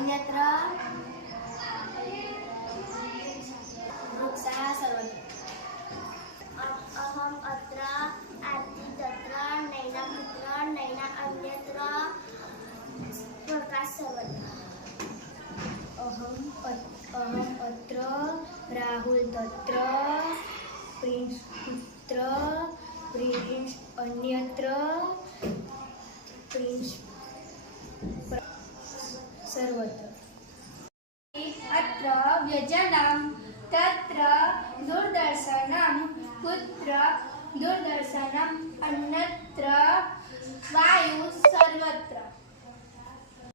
अन्यत्र वृक्षः सर्वत्र अहम अत्र आरती तत्र नैना पुत्र नैना अन्यत्र प्रकाश सर्वत्र अहम अत्र राहुल तत्र प्रिंस पुत्र प्रिंस अन्यत्र प्रिंस सर्वत्र अत्र व्यजनं तत्र दूरदर्शनं कुत्र दूरदर्शनम् अन्यत्र वायु सर्वत्र।